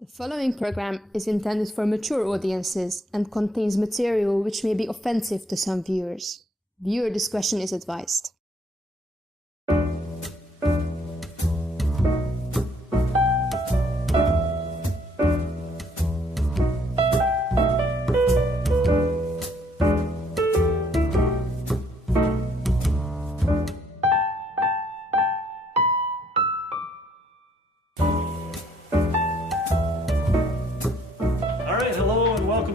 The following program is intended for mature audiences and contains material which may be offensive to some viewers. Viewer discretion is advised.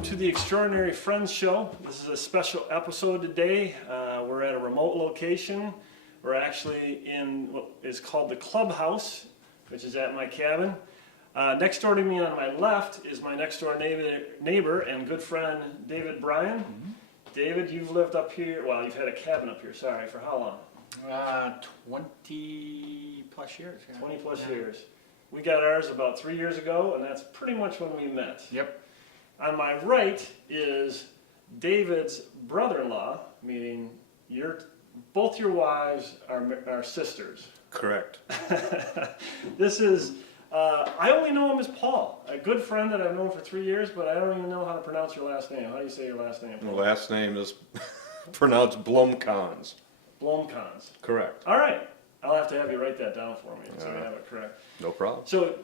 To the Extraordinary Friends Show. This is a special episode today. We're at a remote location. We're actually in what is called the clubhouse, which is at my cabin. Next door to me on my left is my next door neighbor and good friend, David Bryan. David, you've lived up here, well, you've had a cabin up here, sorry, for how long? 20 plus years. Yeah. 20 plus years. We got ours about 3 years ago, and that's pretty much when we met. Yep. On my right is David's brother-in-law, meaning both your wives are sisters. Correct. This is, I only know him as Paul, a good friend that I've known for 3 years, but I don't even know how to pronounce your last name. How do you say your last name? The last name is pronounced Blomkalns. Blomkalns. Correct. All right. I'll have to have you write that down for me so I have it correct. No problem. So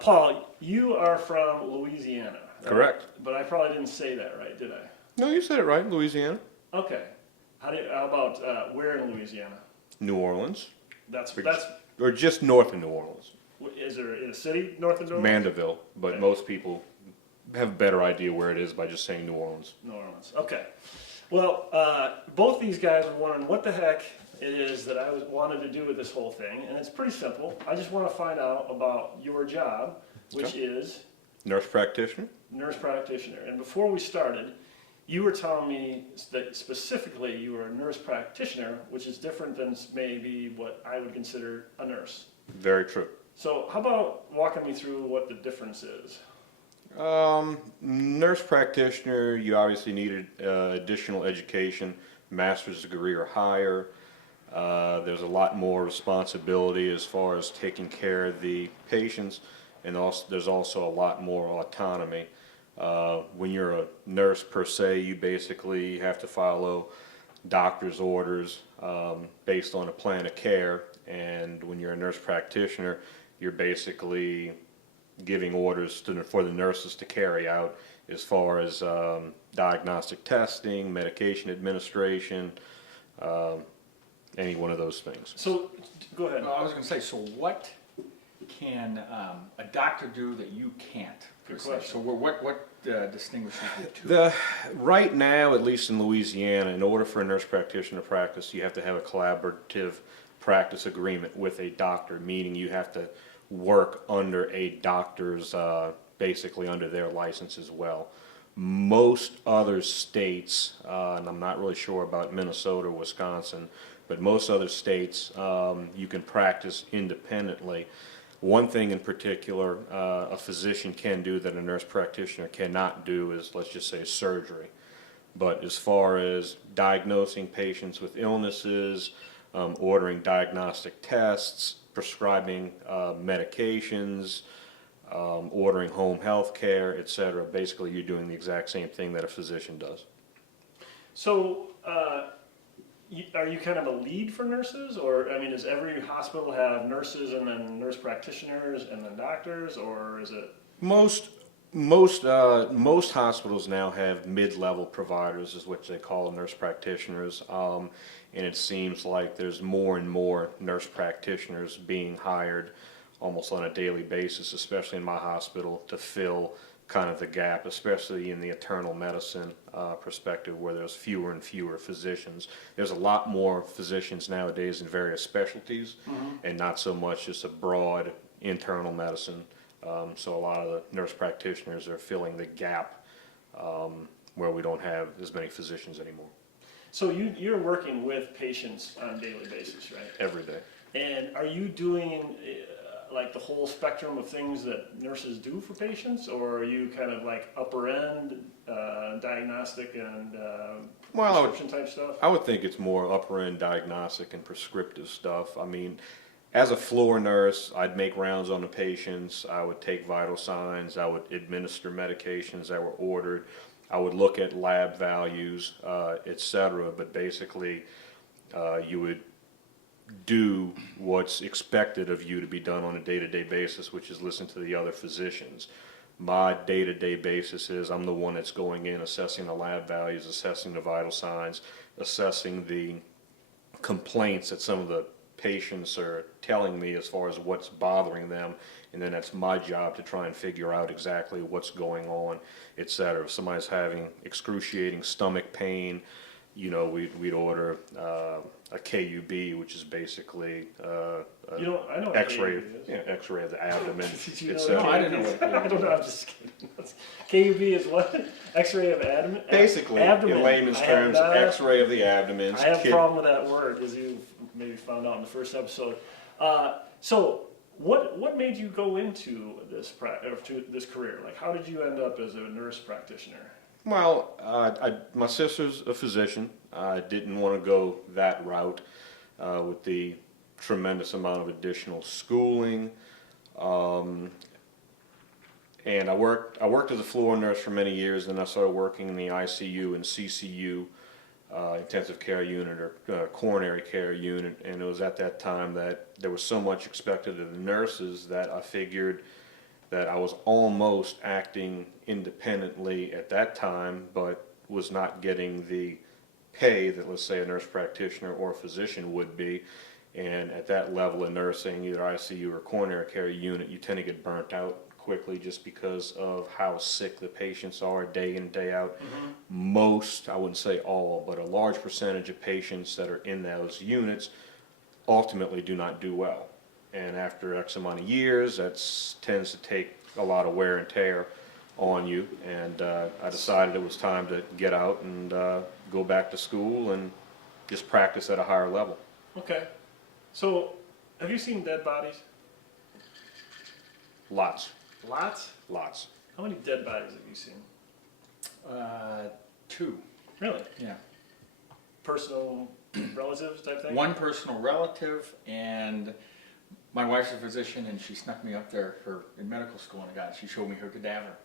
Paul, you are from Louisiana. Right? Correct. But I probably didn't say that right, did I? No, you said it right, Louisiana. Okay. How about where in Louisiana? New Orleans. That's or just north of New Orleans. Is there a city north of New Orleans? Mandeville, but Okay. most people have a better idea where it is by just saying New Orleans. New Orleans. Okay. Well, both these guys were wondering what the heck it is that I wanted to do with this whole thing, and it's pretty simple. I just want to find out about your job, which is Nurse practitioner. Nurse practitioner. And before we started, you were telling me that specifically you were a nurse practitioner, which is different than maybe what I would consider a nurse. Very true. So how about walking me through what the difference is? Nurse practitioner, you obviously needed additional education, master's degree or higher. There's a lot more responsibility as far as taking care of the patients, and also there's also a lot more autonomy. When you're a nurse per se, you basically have to follow doctor's orders based on a plan of care, and when you're a nurse practitioner, you're basically giving orders for the nurses to carry out as far as diagnostic testing, medication administration, any one of those things. So, go ahead. Well, I was going to say, so what can a doctor do that you can't? Good question. So what distinguishes the two? Right now, at least in Louisiana, in order for a nurse practitioner to practice, you have to have a collaborative practice agreement with a doctor, meaning you have to work under a doctor's, basically under their license as well. Most other states, and I'm not really sure about Minnesota or Wisconsin, but most other states, you can practice independently. One thing in particular a physician can do that a nurse practitioner cannot do is, let's just say, surgery. But as far as diagnosing patients with illnesses, ordering diagnostic tests, prescribing medications, ordering home health care, etc., basically you're doing the exact same thing that a physician does. So, are you kind of a lead for nurses, or I mean, does every hospital have nurses and then nurse practitioners and then doctors, or is it? Most hospitals now have mid-level providers, is what they call nurse practitioners, and it seems like there's more and more nurse practitioners being hired almost on a daily basis, especially in my hospital, to fill kind of the gap, especially in the internal medicine perspective, where there's fewer and fewer physicians. There's a lot more physicians nowadays in various specialties, and not so much just a broad internal medicine. So a lot of the nurse practitioners are filling the gap where we don't have as many physicians anymore. So you're working with patients on a daily basis, right? Every day. And are you doing like the whole spectrum of things that nurses do for patients, or are you kind of like upper end diagnostic and prescription type stuff? I would think it's more upper end diagnostic and prescriptive stuff. I mean, as a floor nurse, I'd make rounds on the patients. I would take vital signs. I would administer medications that were ordered. I would look at lab values, etc. But basically, you would do what's expected of you to be done on a day-to-day basis, which is listen to the other physicians. My day-to-day basis is I'm the one that's going in, assessing the lab values, assessing the vital signs, assessing the complaints that some of the patients are telling me as far as what's bothering them, and then that's my job to try and figure out exactly what's going on, etc. If somebody's having excruciating stomach pain, you know, we'd order a KUB, which is KUB You know, I know what X-ray, KUB is. X-ray of the abdomen. Did you know It's, what No, I didn't know KUB is? what I don't know, I'm just kidding. KUB is what? X-ray of abdomen? basically, Abdomen. in layman's I have terms, not- X-ray of the abdomen. I have a problem with that word, as you maybe found out in the first episode. So, what made you go into this this career? Like, how did you end up as a nurse practitioner? Well, my sister's a physician. I didn't want to go that route with the tremendous amount of additional schooling. And I worked as a floor nurse for many years, and I started working in the ICU and CCU, intensive care unit or coronary care unit. And it was at that time that there was so much expected of the nurses that I figured that I was almost acting independently at that time, but was not getting the pay that, let's say, a nurse practitioner or a physician would be. And at that level of nursing, either ICU or coronary care unit, you tend to get burnt out quickly just because of how sick the patients are day in, day out. Mm-hmm. Most, I wouldn't say all, but a large percentage of patients that are in those units ultimately do not do well. And after X amount of years, that tends to take a lot of wear and tear on you. And I decided it was time to get out and go back to school and just practice at a higher level. Okay. So, have you seen dead bodies? Lots. Lots? Lots. How many dead bodies have you seen? 2. Really? Yeah. Personal relatives type thing? One personal relative, and my wife's a physician, and she snuck me up there in medical school, and she showed me her cadaver.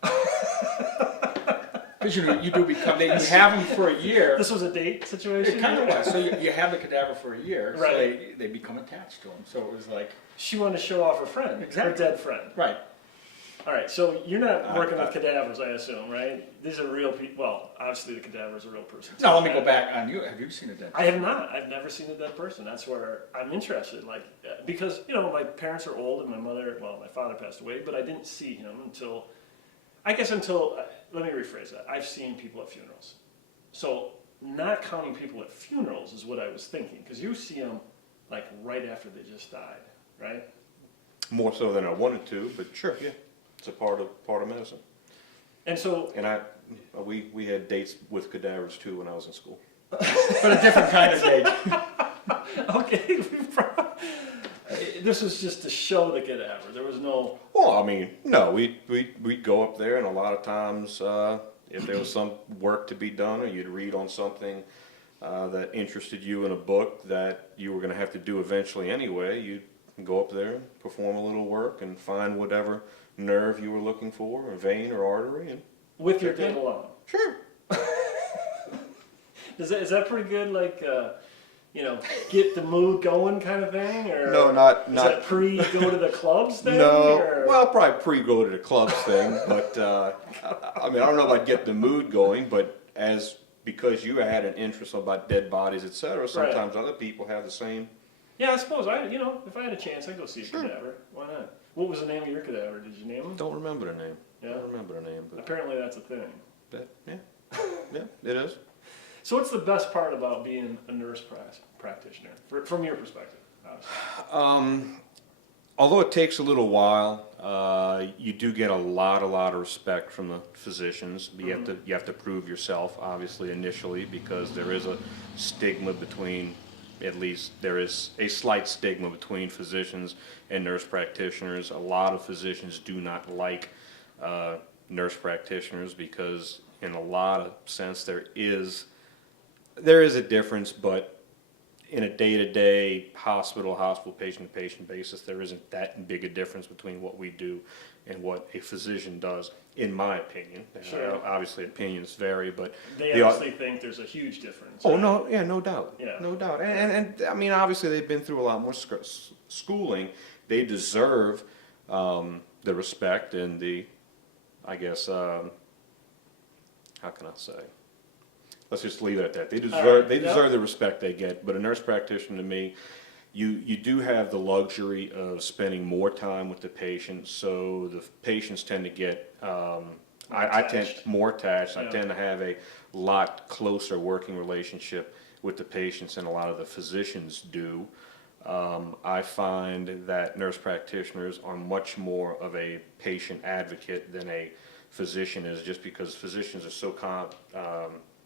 Because you do become, you have them for a year. This was a date situation? It kind of was. So you have the cadaver for a year, Right. so they become attached to them. So it was like, She wanted to show off her friend, Exactly. her dead friend. right. All right, so you're not working with cadavers, I assume, right? These are real people. Well, obviously the cadaver is a real person. Now let me go back on you. Have you seen a dead? I have not. I've never seen a dead person. That's where I'm interested. Like, because, you know, my parents are old and my father passed away, but I didn't see him until, let me rephrase that. I've seen people at funerals. So, not counting people at funerals is what I was thinking, because you see them, like, right after they just died, right? More so than I wanted to, but sure, yeah. It's a part of medicine. And so, And we had dates with cadavers too when I was in school. But a different kind of date. okay, this was just to show the cadaver. There was no... Well, I mean, no, we'd go up there, and a lot of times, if there was some work to be done, or you'd read on something that interested you in a book that you were going to have to do eventually anyway, you'd go up there and perform a little work and find whatever nerve you were looking for, or vein or artery, and With your date alone. sure. Is that pretty good? Like, get the mood going kind of thing, or No, not is that pre go to the clubs thing? No, or? well, probably pre-go to the clubs thing, but I mean, I don't know about get the mood going, but because you had an interest about dead bodies, etc. Sometimes other people have the same. Yeah, I suppose if I had a chance, I'd go see a cadaver. Why not? What was the name of your cadaver? Did you name him? Don't remember the name. Yeah. Don't remember the name, but Apparently, that's a thing. yeah, it is. So, what's the best part about being a nurse practitioner, from your perspective? Obviously? Although it takes a little while, you do get a lot of respect from the physicians. You have to prove yourself, obviously, initially, because there is a stigma between. At least there is a slight stigma between physicians and nurse practitioners. A lot of physicians do not like nurse practitioners because, in a lot of sense, there is a difference, but in a day-to-day hospital patient-to-patient basis, there isn't that big a difference between what we do and what a physician does, in my opinion. Sure. Obviously, opinions vary, but They obviously think there's a huge difference. oh right? no, yeah, no doubt, Yeah. no doubt, and I mean, obviously, they've been through a lot more schooling. They deserve the respect and the, I guess, how can I say? Let's just leave it at that. They deserve the respect they get. But a nurse practitioner, to me, you do have the luxury of spending more time with the patient, so the patients tend to get I tend more attached. I tend to have a lot closer working relationship with the patients than a lot of the physicians do. I find that nurse practitioners are much more of a patient advocate than a physician is, just because physicians are so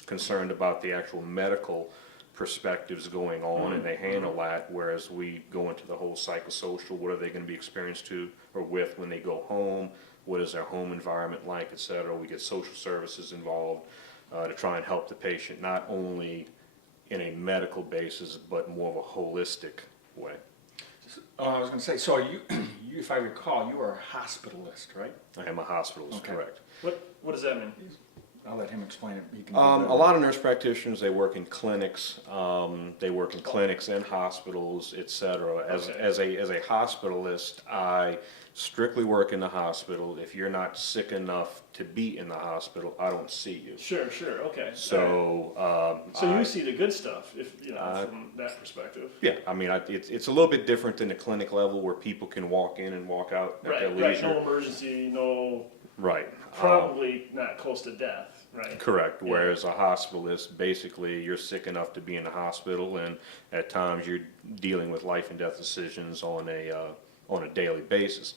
concerned about the actual medical perspectives going on, and they handle that, whereas we go into the whole psychosocial, what are they going to be experienced to or with when they go home, what is their home environment like, etc. We get social services involved to try and help the patient, not only in a medical basis, but more of a holistic way. I was going to say, so you, if I recall, you are a hospitalist, right? I am a hospitalist, Okay. correct. What does that mean? I'll let him explain it. He can A lot of nurse practitioners, they work in clinics. They work in clinics and hospitals, etc. As a hospitalist, I strictly work in the hospital. If you're not sick enough to be in the hospital, I don't see you. Sure, okay. So, So you see the good stuff, if you know, from that perspective. yeah, I mean, it's a little bit different than the clinic level where people can walk in and walk out at their Right. leisure. No emergency, no. Right. Probably not close to death, right? Correct. Yeah. Whereas a hospitalist, basically, you're sick enough to be in the hospital, and at times you're dealing with life and death decisions on a daily basis.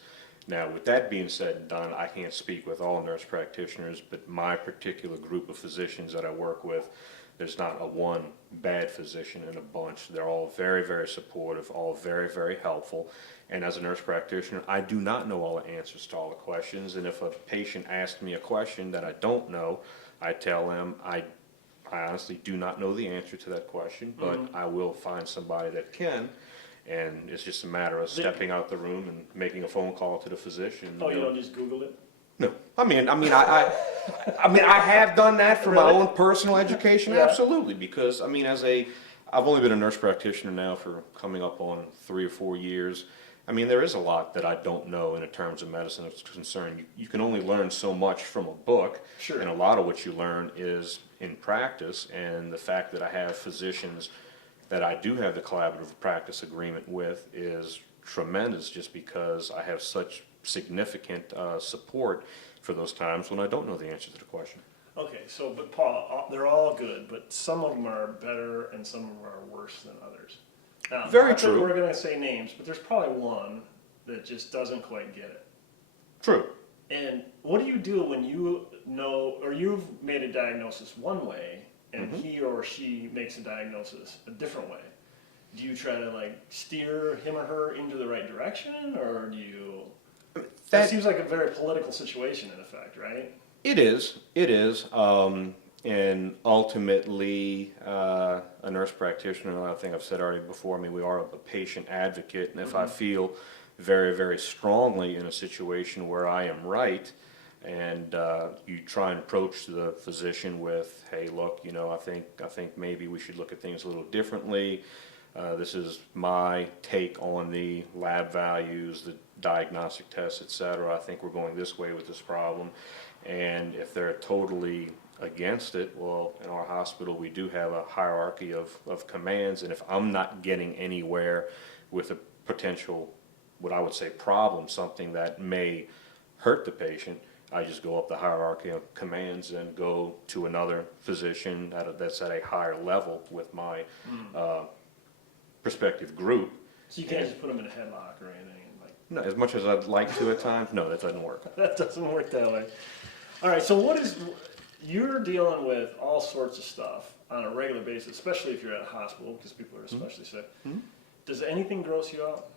Now, with that being said and done, I can't speak with all nurse practitioners, but my particular group of physicians that I work with, there's not a one bad physician in a bunch. They're all very, very supportive, all very, very helpful. And as a nurse practitioner, I do not know all the answers to all the questions. And if a patient asks me a question that I don't know, I tell them I honestly do not know the answer to that question, but I will find somebody that can. And it's just a matter of stepping out the room and making a phone call to the physician. Oh, you don't just Google it? No, I mean, I have done that for my own personal education, Yeah. absolutely. Because I mean, I've only been a nurse practitioner now for coming up on 3 or 4 years. I mean, there is a lot that I don't know in terms of medicine is concerned. You can only learn so much from a book, Sure. and a lot of what you learn is in practice. And the fact that I have physicians that I do have the collaborative practice agreement with is tremendous, just because I have such significant support for those times when I don't know the answer to the question. Okay, so, but Paul, they're all good, but some of them are better and some of them are worse than others. Now, Very not that true. we're going to say names, but there's probably one that just doesn't quite get it. True. And what do you do when you know, or you've made a diagnosis one way, and he or she makes a diagnosis a different way? Do you try to like steer him or her into the right direction, or do you? That seems like a very political situation, in effect, right? It is. And ultimately, a nurse practitioner, I think I've said already before, I mean, we are a patient advocate, and if I feel very, very strongly in a situation where I am right, and you try and approach the physician with, hey, look, you know, I think maybe we should look at things a little differently. This is my take on the lab values, the diagnostic tests, etc. I think we're going this way with this problem. And if they're totally against it, well, in our hospital we do have a hierarchy of commands, and if I'm not getting anywhere with a potential, what I would say, problem, something that may hurt the patient, I just go up the hierarchy of commands and go to another physician that's at a higher level with my prospective group. So you can't just put them in a headlock or anything. And like, No, as much as I'd like to at times, no, that doesn't work. that doesn't work that way. All right, so you're dealing with all sorts of stuff on a regular basis, especially if you're at a hospital, because people are especially sick. Does anything gross you out?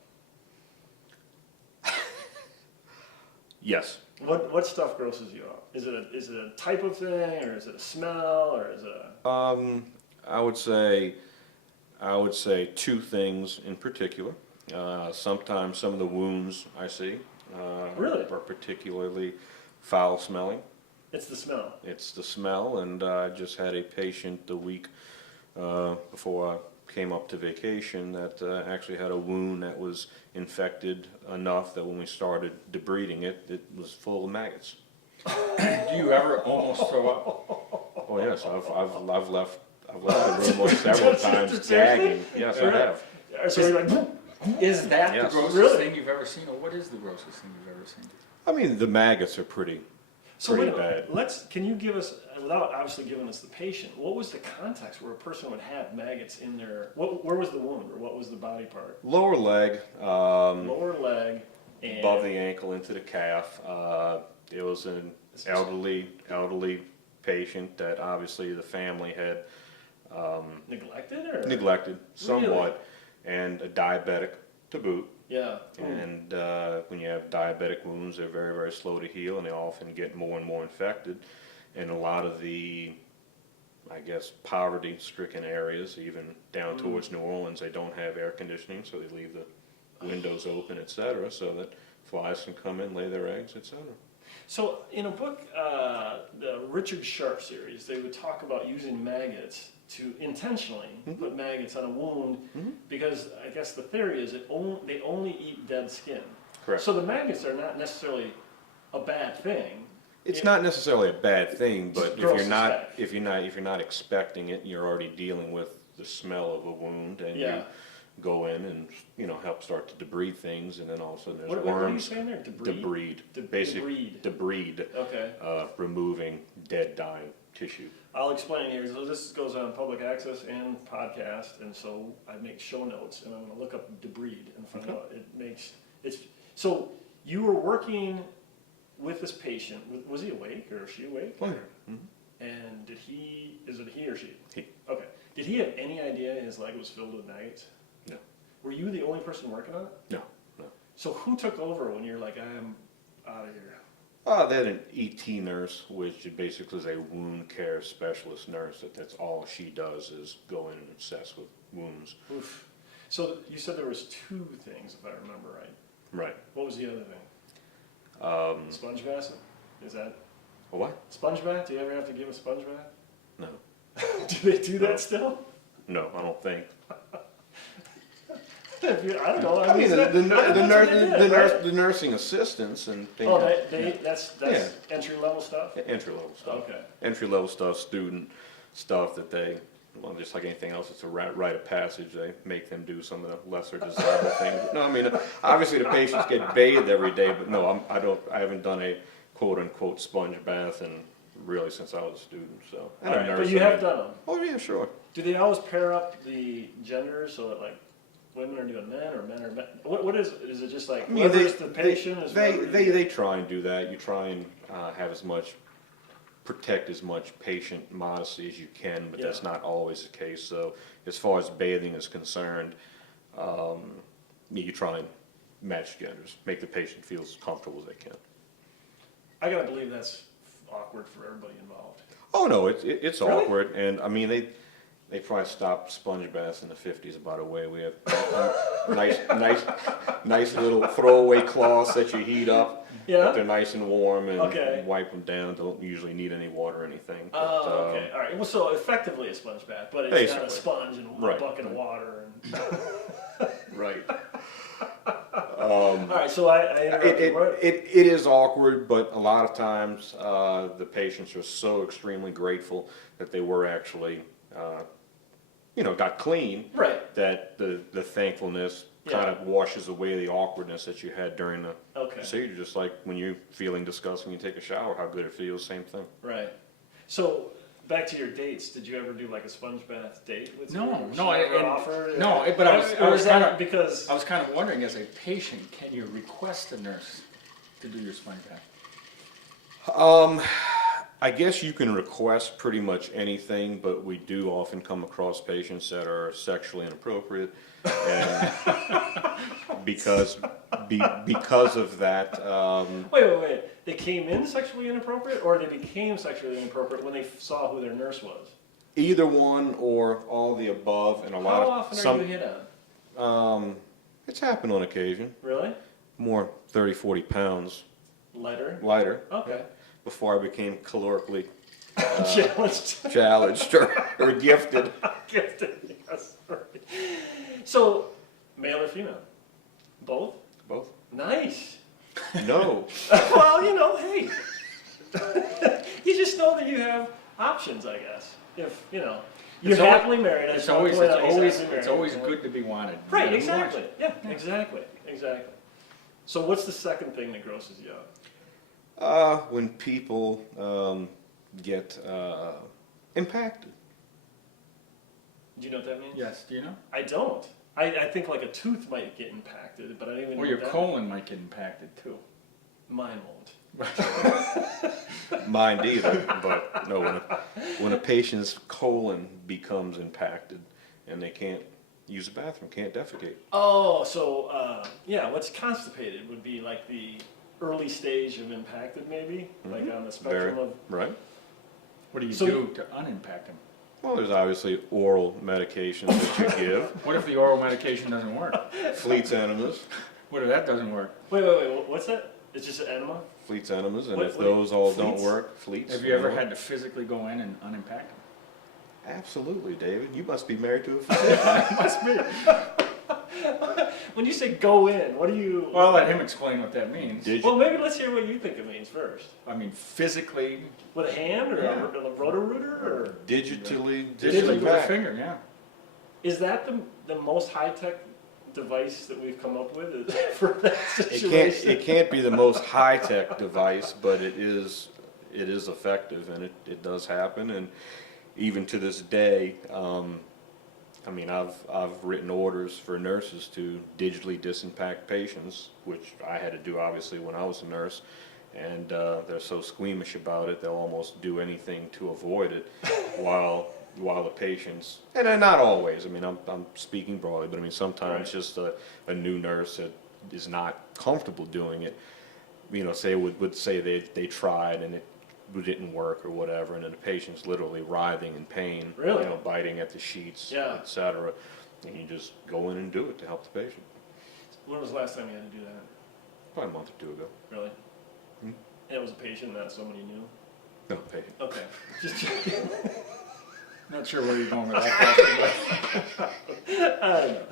Yes. What stuff grosses you out? Is it a type of thing, or is it a smell, or is it a... I would say I would say two things in particular. Sometimes some of the wounds I see Really? are particularly foul smelling. It's the smell. It's the smell, and I just had a patient the week before I came up to vacation that actually had a wound that was infected enough that when we started debriding it, it was full of maggots. Do you ever almost throw up? Oh yes, I've left the room several times gagging. Yes, I have. So you're like, Is that Yes. the grossest Really? thing you've ever seen, or what is the grossest thing you've ever seen? I mean, the maggots are pretty so wait a bad. minute. Can you give us, without obviously giving us the patient, what was the context where a person would have maggots in their, where was the wound, or what was the body part? Lower leg, Lower leg and above the ankle into the calf. It was an elderly patient that obviously the family had neglected or neglected somewhat, and a diabetic to boot. Yeah. And when you have diabetic wounds, they're very, very slow to heal, and they often get more and more infected. And a lot of the, I guess, poverty-stricken areas, even down towards New Orleans, they don't have air conditioning, so they leave the windows open, etc., so that flies can come in, lay their eggs, etc. So in a book, the Richard Sharp series, they would talk about using maggots to intentionally put maggots on a wound because I guess the theory is they only eat dead skin. Correct. So the maggots are not necessarily a bad thing. It's not necessarily a bad thing, but Gross if you're not expecting it, and you're already dealing with the smell of a wound, and Yeah. you go in and help start to debride things, and then all of a sudden there's What are you worms. saying there? Debride. Debride. Basic debride. Okay. Removing dead, dying tissue. I'll explain here. So this goes on public access and podcast, and so I make show notes, and I'm going to look up debride and find out. So you were working with this patient. Was he awake or is she awake? Oh, yeah. And is it he or she? He. Okay. Did he have any idea his leg was filled with maggots? No. Were you the only person working on it? No. So who took over when you're like, I'm out of here? They had an ET nurse, which basically is a wound care specialist nurse. That's all she does is go in and assess with wounds. Oof. So you said there was two things, if I remember right. Right. What was the other thing? Sponge bath? Is that A what? sponge bath? Do you ever have to give a sponge bath? No. Do they do that still? No, I don't think. I don't know. I mean, that's what they did, right? the nursing assistants and things. Oh, that's Yeah. entry level stuff. Entry level stuff. Okay. Entry level stuff, student stuff that they, well, just like anything else, it's a rite of passage. They make them do some of the lesser desirable things. No, I mean, obviously the patients get bathed every day, but no, I haven't done a quote unquote sponge bath and really since I was a student. So. All right, but you have done them. Oh yeah, sure. Do they always pair up the genders so that like women are doing men or men are men? What is it? Is it just like whoever's the patient is they try and do that. You try and protect as much patient modesty as you can, but that's not always the case. So as far as bathing is concerned, you try and match genders, make the patient feel as comfortable as they can. I gotta believe that's awkward for everybody involved. Oh no, it's Really? awkward, and I mean they probably stopped sponge baths in the 50s. By the way, we have nice little throwaway cloths that you heat up. Yeah. But they're nice and warm and Okay. wipe them down. Don't usually need any water or anything. Oh, okay. All right. Well, so effectively a sponge bath, but it's not a Basically. sponge and a Right, bucket of right. water. And Right. all right. So I interrupted. What? It is awkward, but a lot of times the patients are so extremely grateful that they were actually, got clean. Right. That the thankfulness kind of washes away the awkwardness that you had during the procedure. Just like when you're feeling disgusting, you take a shower, how good it feels, same thing. Right. So back to your dates. Did you ever do like a sponge bath date with No, you? no, But I was kind of I was kind of wondering, as a patient, can you request a nurse to do your sponge bath? I guess you can request pretty much anything, but we do often come across patients that are sexually inappropriate, and because of that. Wait. They came in sexually inappropriate, or they became sexually inappropriate when they saw who their nurse was? Either one or all the above, and a lot How of often are you hit on? It's happened on occasion. Really? More 30, 40 pounds Lighter? lighter. Okay. Before I became calorically Challenged. challenged or gifted. Gifted, yes. Right. So, male or female? Both? Both. Nice. No. Well, you know, hey. You just know that you have options, I guess. If, you know, you're happily married. It's always good to be wanted. Right, Yeah, exactly. Yeah, exactly. Exactly. So what's the second thing that grosses you out? When people get impacted. Do you know what that means? Yes, do you know? I don't. I think like a tooth might get impacted, but I don't even know Or your what that colon might get impacted too. Mine won't. Mine either, but no, when a patient's colon becomes impacted and they can't use the bathroom, can't defecate. Oh, so yeah, what's constipated would be like the early stage of impacted, maybe, like on the spectrum of. Right. What do you So do to unimpact them? Well, there's obviously oral medications that you give. What if the oral medication doesn't work? Fleet's enemas. What if that doesn't work? Wait, what's that? It's just an enema? Fleet's enemas, and What- if what- those all don't Fleets? work, Fleet's. Have you ever had to physically go in and unimpact them? Absolutely, David. You must be married to a physician. Must be. When you say go in, what do you? Well, I'll let him explain what that means. Did Well, maybe let's hear what you think it means first. I mean, physically, With a hand or Yeah. a roto-rooter, or digitally digitally with a impact. finger, yeah. is that the most high-tech device that we've come up with for that It situation? can't be the most high tech device, but it is effective, and it does happen. And even to this day, I mean, I've written orders for nurses to digitally disinfect patients, which I had to do obviously when I was a nurse. And they're so squeamish about it, they'll almost do anything to avoid it, while the patients, and not always. I mean, I'm speaking broadly, but I mean sometimes just a new nurse that is not comfortable doing it, you know, would say they tried and it didn't work or whatever, and then the patient's literally writhing in pain, Really? you know, biting at the sheets, Yeah. etc. And you just go in and do it to help the patient. When was the last time you had to do that? Probably a month or two ago. Really? Hmm? And it was a patient, not someone you knew? No, patient. Okay. Just checking. Not sure where you're going with that question, but I don't know.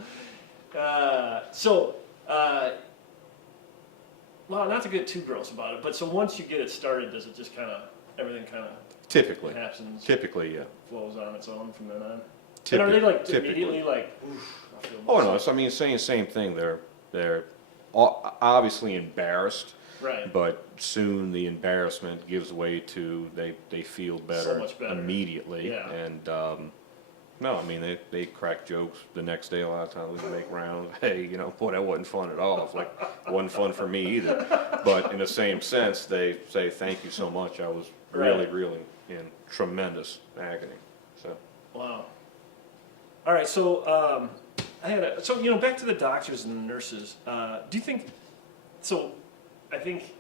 Well, not to get too gross about it, but so once you get it started, does it just everything Typically, happens, yeah. flows on its own from then on? And are they like Typically. immediately like, oof, I feel Oh much no, so I mean, saying the same thing. They're obviously embarrassed, right? but soon the embarrassment gives way to they feel better, much better. immediately. Yeah. And no, I mean they crack jokes the next day a lot of times. We make rounds. Hey, you know, boy, that wasn't fun at all. It's like wasn't fun for me either. But in the same sense, they say thank you so much. I was really, Right. really in tremendous agony. So. Wow. All right, so back to the doctors and the nurses. Do you think? So, I think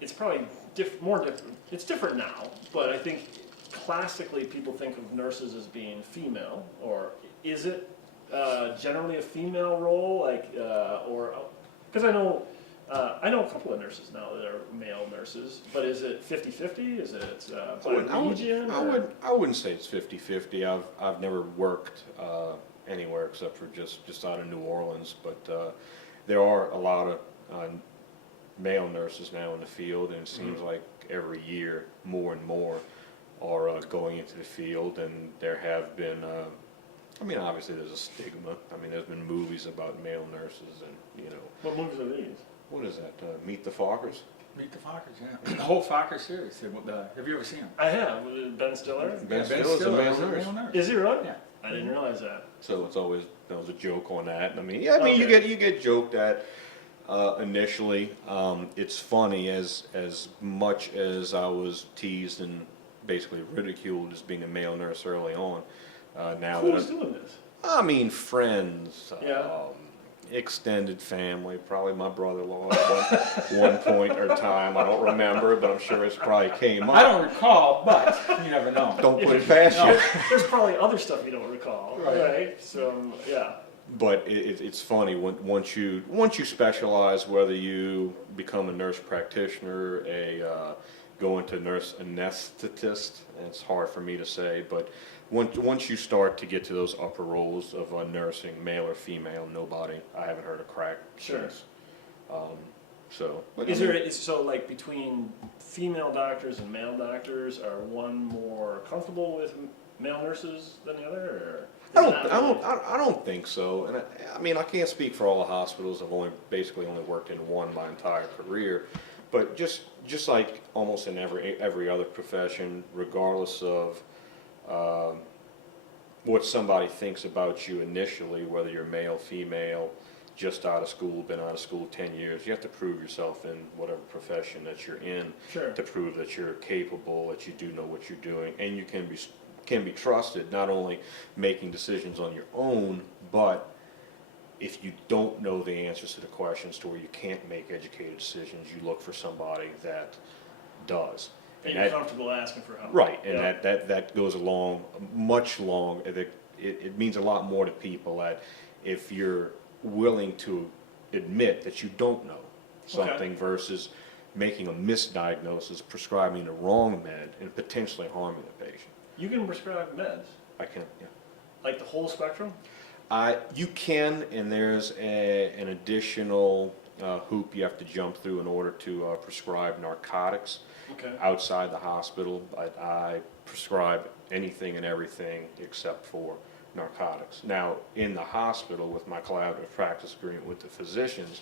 it's probably more different. It's different now, but I think classically people think of nurses as being female, or is it generally a female role? Or because I know a couple of nurses now that are male nurses, but is it 50-50? Is it by region? I wouldn't say it's 50-50. I've never worked anywhere except for just out of New Orleans, but there are a lot of male nurses now in the field, and it seems like every year more and more are going into the field, and there have been. I mean, obviously there's a stigma. I mean, there's been movies about male nurses, and you know. What movies are these? What is that? Meet the Fockers? Meet the Fockers, yeah. The whole Focker series. Have you ever seen them? I have. Was it Ben Stiller? Ben Stiller's a male is nurse. Is he really? Yeah. I didn't realize that. So it's always there was a joke on that. And I mean, yeah, I mean Okay. you get joked at initially. It's funny as much as I was teased and basically ridiculed as being a male nurse early on. Now Who's that doing this? I mean friends. Yeah. extended family. Probably my brother-in-law at one point or time. I don't remember, but I'm sure it's probably came up. I don't recall, but you never know. Don't put it past you. There's probably other stuff you don't recall, right? So, yeah. But it's funny once you specialize, whether you become a nurse practitioner, go into nurse anesthetist. And it's hard for me to say, but once you start to get to those upper roles of nursing, male or female, I haven't heard a crack since. But So like between female doctors and male doctors, are one more comfortable with male nurses than the other? I don't think so. And I mean, I can't speak for all the hospitals. I've basically only worked in one my entire career. But just like almost in every other profession, regardless of what somebody thinks about you initially, whether you're male, female, just out of school, been out of school 10 years, you have to prove yourself in whatever profession that you're in to prove that you're capable, that you do know what you're doing, and you can be trusted, not only making decisions on your own, but if you don't know the answers to the questions to where you can't make educated decisions, you look for somebody that does. And you're comfortable asking for help. Right, and that goes much long. It means a lot more to people that if you're willing to admit that you don't know something versus making a misdiagnosis, prescribing the wrong med, and potentially harming the patient. You can prescribe meds? I can, yeah. Like the whole spectrum? You can, and there's an additional hoop you have to jump through in order to prescribe narcotics outside the hospital. I prescribe anything and everything except for narcotics. Now, in the hospital, with my collaborative practice agreement with the physicians,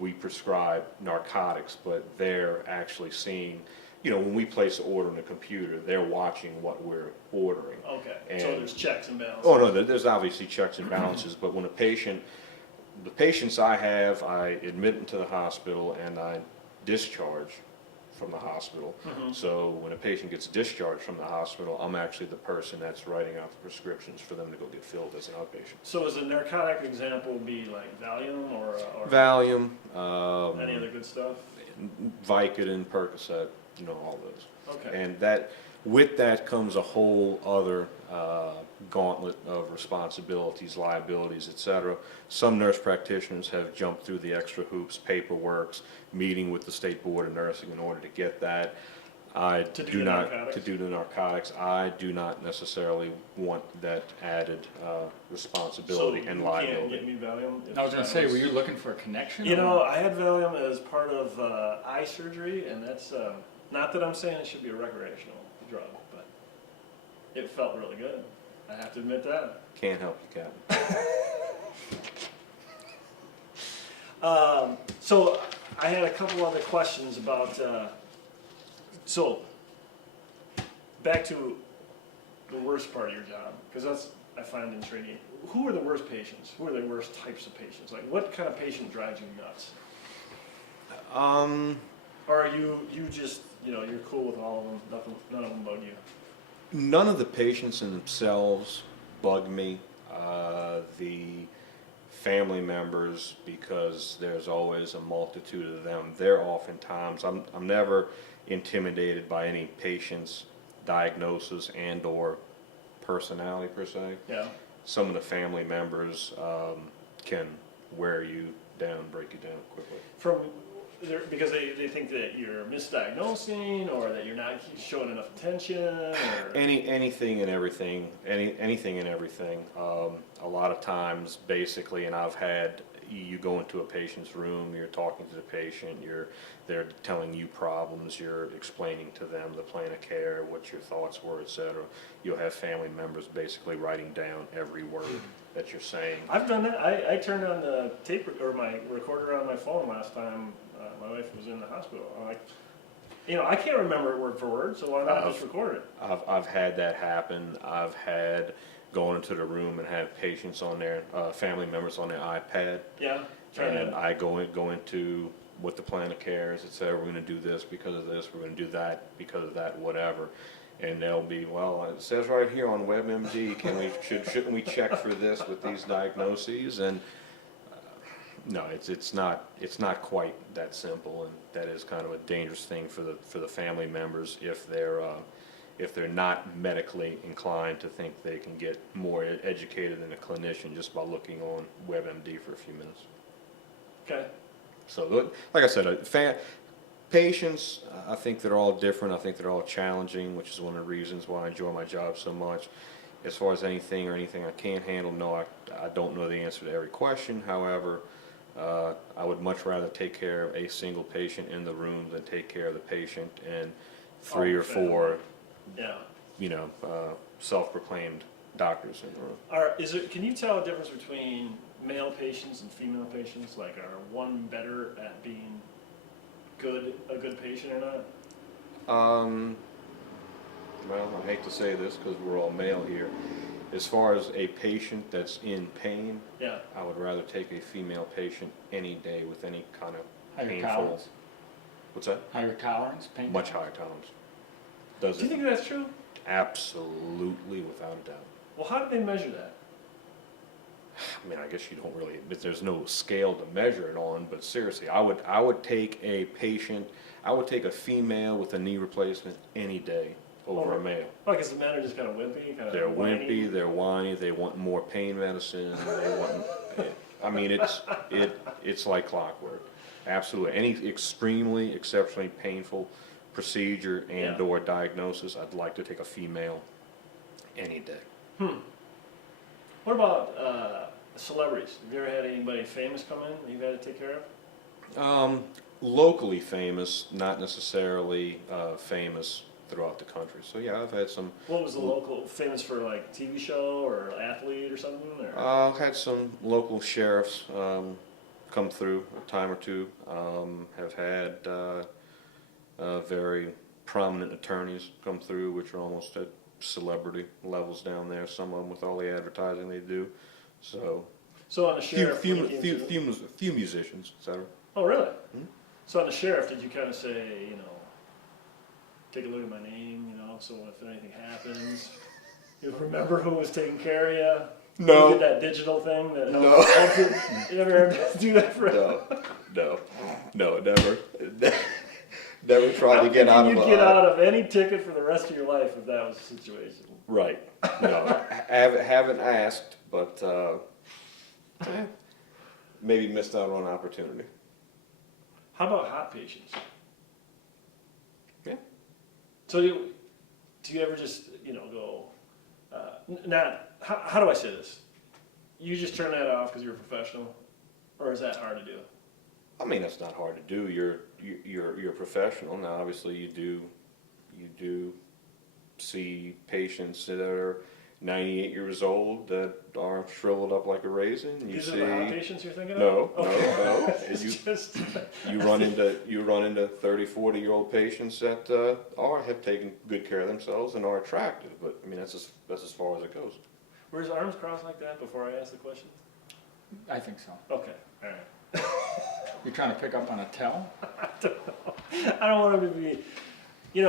we prescribe narcotics, but they're actually seeing, when we place an order on the computer, they're watching what we're ordering. Okay, so there's checks and balances. Oh, no, there's obviously checks and balances, but when the patients I have, I admit into the hospital and I discharge from the hospital. So when a patient gets discharged from the hospital, I'm actually the person that's writing out the prescriptions for them to go get filled as an outpatient. So as a narcotic example be like Valium or Valium, any other good stuff? Vicodin, Percocet, all those. Okay. And with that comes a whole other gauntlet of responsibilities, liabilities, etc. Some nurse practitioners have jumped through the extra hoops, paperwork, meeting with the State Board of Nursing in order to get that. To do the narcotics. I do not necessarily want that added responsibility and liability. So you can't get me Valium? I was going to say, were you looking for a connection? I had Valium as part of eye surgery, and that's not that I'm saying it should be a recreational drug, but it felt really good. I have to admit that. Can't help you, Captain. So I had a couple other questions about, so back to the worst part of your job, because that's, I find intriguing. Who are the worst patients? Who are the worst types of patients? Like what kind of patient drives you nuts? Or are you just, you're cool with all of them, none of them bug you? None of the patients in themselves bug me. The family members, because there's always a multitude of them, they're oftentimes, I'm never intimidated by any patient's diagnosis and or personality per se. Yeah. Some of the family members can wear you down, break you down quickly. Because they think that you're misdiagnosing or that you're not showing enough attention? Or... Anything and everything. Anything and everything. A lot of times, basically, and I've had, you go into a patient's room, you're talking to the patient, they're telling you problems, you're explaining to them the plan of care, what your thoughts were, etc. You'll have family members basically writing down every word that you're saying. I've done that. I turned on the tape or my recorder on my phone last time my wife was in the hospital. I'm like, I can't remember it word for word, so why not just record it? I've had that happen. I've had gone into the room and have patients on their family members on their iPad. Yeah. And I go into what the plan of care is, etc. We're going to do this because of this. We're going to do that because of that, whatever. And they'll be, well, it says right here on WebMD, shouldn't we check for this with these diagnoses? And No, it's not quite that simple, and that is kind of a dangerous thing for the family members if they're not medically inclined to think they can get more educated than a clinician just by looking on WebMD for a few minutes. Okay. So, like I said, patients, I think they're all different. I think they're all challenging, which is one of the reasons why I enjoy my job so much. As far as anything I can't handle, no, I don't know the answer to every question. However, I would much rather take care of a single patient in the room than take care of the patient and three or four, self-proclaimed doctors in the room. Can you tell a difference between male patients and female patients? Like, are one better at being a good patient or not? Well, I hate to say this because we're all male here. As far as a patient that's in pain, Yeah. I would rather take a female patient any day with any kind of Higher painful. tolerance. What's that? Higher tolerance, pain Much higher tolerance. Do you think that's true? Absolutely, without a doubt. Well, how do they measure that? I mean, I guess you don't really, but there's no scale to measure it on, but seriously, I would take a female with a knee replacement any day over a male. Oh, because the men are just kind of wimpy, kind of They're whiny. wimpy, they're whiny, they want more pain medicine, I mean, it's like clockwork. Absolutely. Any extremely, exceptionally painful procedure and or diagnosis, I'd like to take a female any day. What about celebrities? Have you ever had anybody famous come in that you've had to take care of? Locally famous, not necessarily famous throughout the country. So yeah, I've had some. What was the local famous for, like TV show or athlete or something? Or? I've had some local sheriffs come through a time or two. Have had very prominent attorneys come through, which are almost at celebrity levels down there. Some of them with all the advertising they do. So on the sheriff, few musicians, etc. Oh, really? So on the sheriff, did you kind of say, take a look at my name, so if anything happens, you'll remember who was taking care of you? No. You did that digital thing that No. helped you? You ever do that for? No, never. Never tried to get out of. You'd get out of any ticket for the rest of your life if that was the situation. Right. No, haven't asked, but maybe missed out on an opportunity. How about hot patients? Yeah. So do you ever just go? How do I say this? You just turn that off because you're a professional, or is that hard to do? I mean, that's not hard to do. You're a professional. Now, obviously, you do see patients that are 98 years old that are shriveled up like a raisin. These are the hot patients you're thinking of? No. And you run into 30, 40-year-old patients that have taken good care of themselves and are attractive. But I mean, that's as far as it goes. Were his arms crossed like that before I asked the question? I think so. Okay, all right. You're trying to pick up on a tell? I don't want him to be, I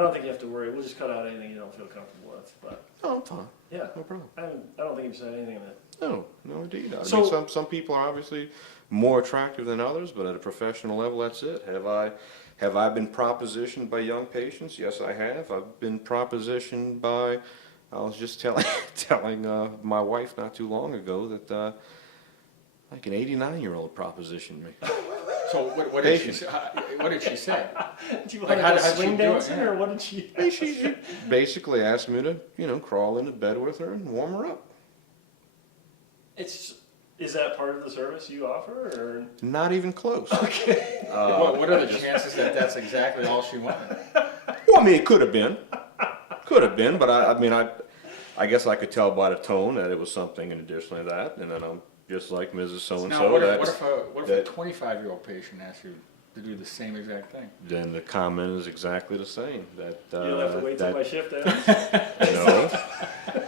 don't think you have to worry. We'll just cut out anything you don't feel comfortable with. But Oh, fine. yeah, No problem. I don't think you've said anything in that. No, indeed. I So- mean, some people are obviously more attractive than others, but at a professional level, that's it. Have I been propositioned by young patients? Yes, I have. I've been propositioned by. I was just telling my wife not too long ago that like an 89-year-old propositioned me. So what did she say? What did she say? Do you want Like, to how go did she swing do it? dancing, Yeah. or what did she? She basically asked me to crawl into bed with her and warm her up. Is that part of the service you offer, or? Not even close. Okay. What are the chances that that's exactly all she wanted? Well, I mean, it could have been, but I guess I could tell by the tone that it was something in addition to that, and then I'm just like Mrs. So and Now, So. what if a 25-year-old patient asks you to do the same exact thing? Then the comment is exactly the same. That You'll have to wait till my shift ends. no,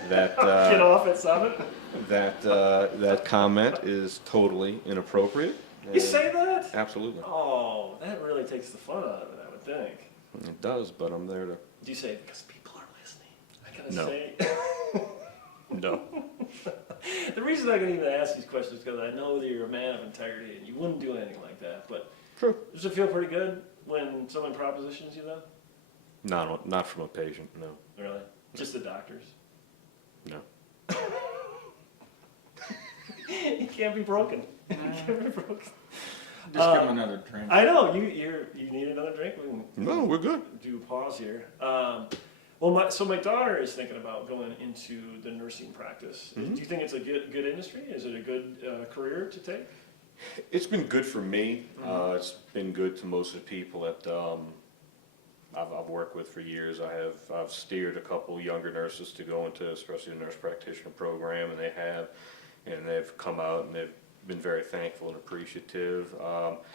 that Get off at 7. that comment is totally inappropriate. You say that? Absolutely, Oh, that really takes the fun out of it, I would think. it does. But I'm there to. Do you say, because people are listening? I gotta No. say. No. The reason I can even ask these questions is because I know that you're a man of integrity and you wouldn't do anything like that. But True. does it feel pretty good when someone propositions you, though? Not from a patient, no. Really? Just the doctors? No. You can't be broken. You can't be broken. Just give him another drink. I know you need another drink. We can No, we're good. do a pause here. So my daughter is thinking about going into the nursing practice. Mm-hmm. Do you think it's a good industry? Is it a good career to take? It's been good for me. It's been good to most of the people that I've worked with for years. I've steered a couple younger nurses to go into, especially the nurse practitioner program, and they've come out and they've been very thankful and appreciative.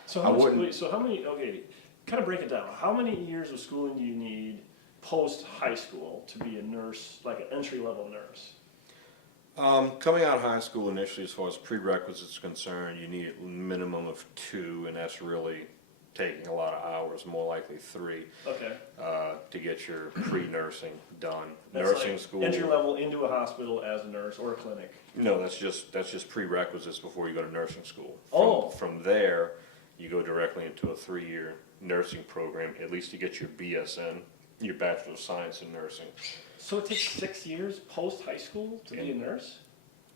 So how many? Okay, kind of break it down. How many years of schooling do you need post high school to be a nurse, like an entry level nurse? Coming out of high school initially, as far as prerequisites are concerned, you need a minimum of 2, and that's really taking a lot of hours, more likely 3, Okay. to get your pre-nursing done. That's Nursing like school. entry level into a hospital as a nurse or a clinic. No, that's just prerequisites before you go to nursing school. From there, you go directly into a 3-year nursing program. At least you get your BSN, your Bachelor of Science in Nursing, So it takes 6 years post high school to be a nurse?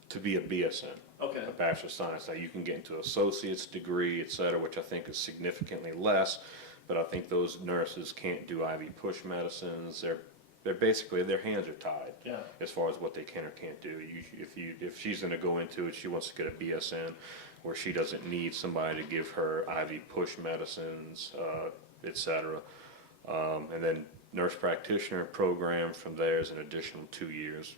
to be a BSN. Okay. A Bachelor of Science. Now you can get into associate's degree, et cetera, which I think is significantly less, but I think those nurses can't do IV push medicines. They're basically, their hands are tied. Yeah. As far as what they can or can't do. If she's going to go into it, she wants to get a BSN where she doesn't need somebody to give her IV push medicines, et cetera. And then nurse practitioner program from there is an additional 2 years.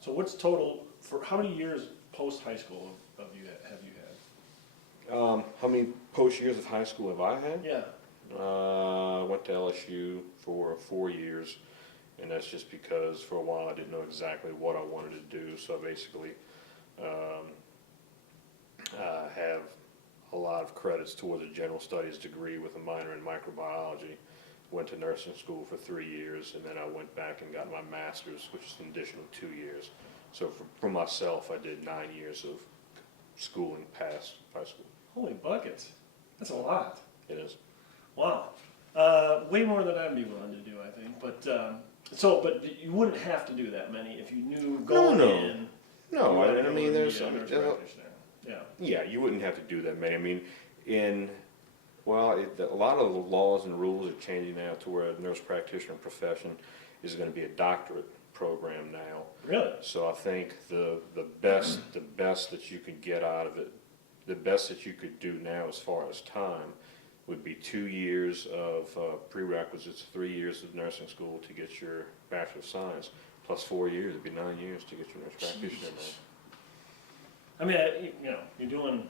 So what's total for how many years post high school have you had? How many post years of high school have I had? Yeah. Went to LSU for 4 years, and that's just because for a while I didn't know exactly what I wanted to do. So I basically have a lot of credits towards a general studies degree with a minor in microbiology. Went to nursing school for 3 years, and then I went back and got my master's, which is an additional 2 years. So for myself, I did 9 years of schooling past high school. Holy buckets. That's a lot. It is. Wow. Way more than I'd be willing to do, I think. But you wouldn't have to do that many if you knew going in. No, I mean, there's. Yeah. You wouldn't have to do that many. I mean, a lot of the laws and rules are changing now to where a nurse practitioner profession is going to be a doctorate program now. Really? So I think the best that you could get out of it, the best that you could do now as far as time, would be 2 years of prerequisites, 3 years of nursing school to get your Bachelor of Science, plus 4 years. It'd be 9 years to get your nurse practitioner. I mean, you're doing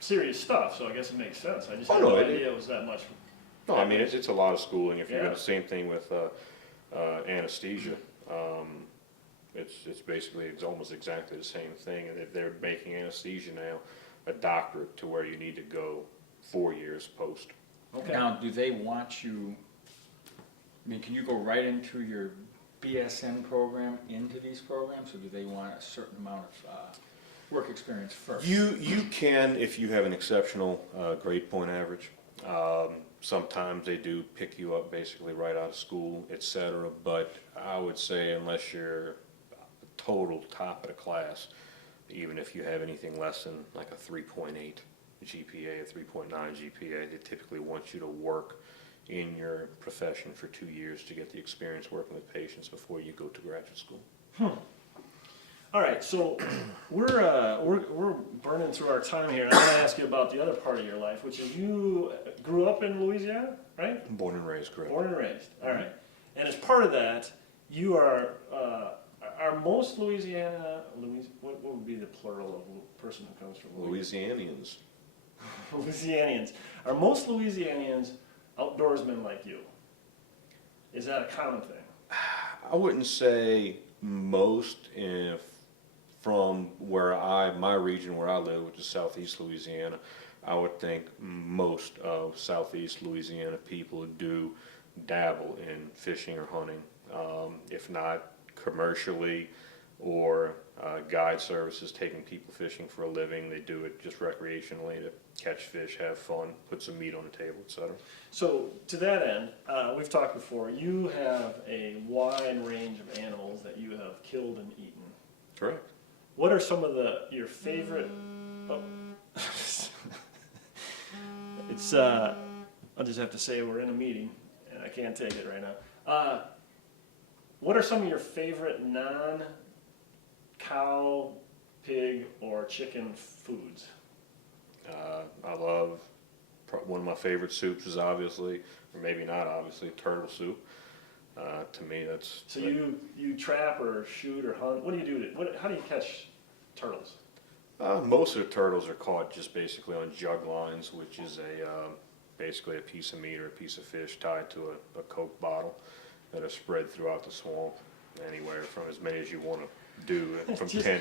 serious stuff, so I guess it makes sense. I just had no idea it was that much. No, I mean, it's a lot of schooling. If you're Yeah. going to, same thing with anesthesia. It's basically, it's almost exactly the same thing. And they're making anesthesia now a doctorate to where you need to go 4 years post. Okay. Now, do they want you, I mean, can you go right into your BSN program into these programs, or do they want a certain amount of work experience first? You can if you have an exceptional grade point average. Sometimes they do pick you up basically right out of school, etc. But I would say unless you're total top of the class, even if you have anything less than like a 3.8 GPA, a 3.9 GPA, they typically want you to work in your profession for 2 years to get the experience working with patients before you go to graduate school. All right, so we're burning through our time here. And I'm going to ask you about the other part of your life, which is you grew up in Louisiana, right? Born and raised, correct. Born and raised. All right. And as part of that, you are most Louisiana, what would be the plural of a person who comes from Louisiana? Louisianians. Louisianians. Are most Louisianians outdoorsmen like you? Is that a common thing? I wouldn't say most. From my region where I live, which is southeast Louisiana, I would think most of southeast Louisiana people do dabble in fishing or hunting, if not commercially or guide services taking people fishing for a living. They do it just recreationally to catch fish, have fun, put some meat on the table, etc. So to that end, we've talked before, you have a wide range of animals that you have killed and eaten. Correct. What are some of your favorite, oh. It's, I'll just have to say we're in a meeting and I can't take it right now. What are some of your favorite non-cow, pig, or chicken foods? I love, one of my favorite soups is obviously, or maybe not obviously, turtle soup. To me, that's... So you trap or shoot or hunt? What do you do? How do you catch turtles? Most of the turtles are caught just basically on jug lines, which is basically a piece of meat or a piece of fish tied to a Coke bottle that are spread throughout the swamp, anywhere from as many as you want to do, from 10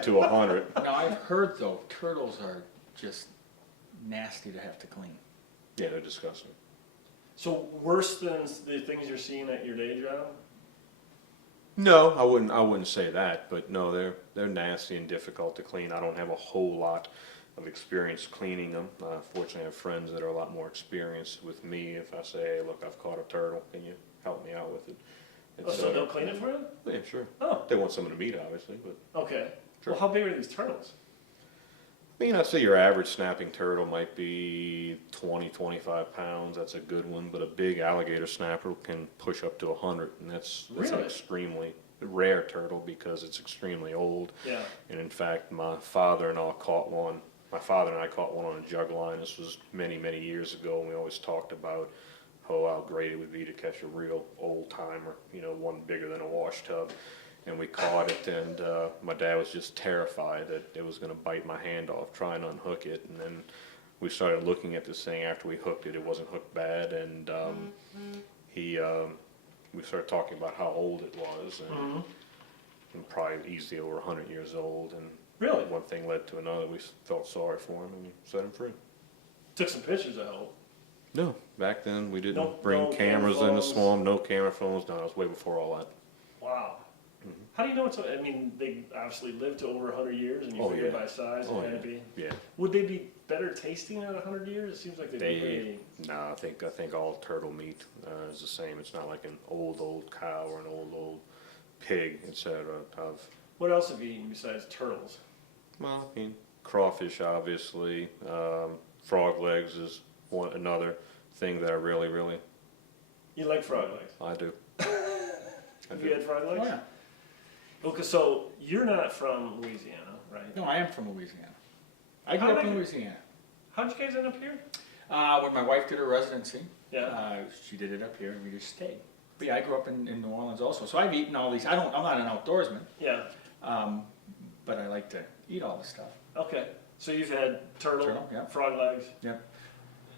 to 100. Now, I've heard, though, turtles are just nasty to have to clean. Yeah, they're disgusting. So worse than the things you're seeing at your day job? No, I wouldn't say that, but no, they're nasty and difficult to clean. I don't have a whole lot of experience cleaning them. Fortunately, I have friends that are a lot more experienced with me. If I say, hey, look, I've caught a turtle, can you help me out with it? So they'll clean it for you? Yeah, sure. Oh. They want some of the meat, obviously, but... Okay. Sure. Well, how big are these turtles? I mean, I'd say your average snapping turtle might be 20, 25 pounds. That's a good one, but a big alligator snapper can push up to 100, and that's an Really? extremely rare turtle because it's extremely old. Yeah. And in fact, my father and I caught one. My father and I caught one on a jug line. This was many, many years ago, and we always talked about how great it would be to catch a real old timer, you know, one bigger than a wash tub. And we caught it, and my dad was just terrified that it was going to bite my hand off trying to unhook it. And then we started looking at this thing after we hooked it. It wasn't hooked bad, and we started talking about how old it was, and probably easily over 100 years old. And Really? one thing led to another. We felt sorry for him and set him free. Took some pictures, I hope. No, back then we didn't No- bring no cameras camera in the phones. swamp, no camera phones. No, it was way before all that. Wow. How do you know it's, I mean, they obviously lived to over 100 years, and you Oh, figure yeah. by size Oh, it had yeah. to be. Yeah. Would they be better tasting at 100 years? It seems like they'd be pretty... No, I think all turtle meat is the same. It's not like an old cow or an old pig, etc. What else have you eaten besides turtles? Well, I mean, crawfish, obviously. Frog legs is another thing that I really, You like frog legs? I do. Have you had frog legs? Oh, yeah. Okay, so you're not from Louisiana, right? No, I am from Louisiana. I grew up in Louisiana. How'd you guys end up here? When my wife did her residency, Yeah. she did it up here, and we just stayed. But yeah, I grew up in New Orleans also, so I've eaten all these. I'm not an outdoorsman, Yeah. but I like to eat all this stuff. Okay. So you've had turtle, yeah. frog legs. Yep.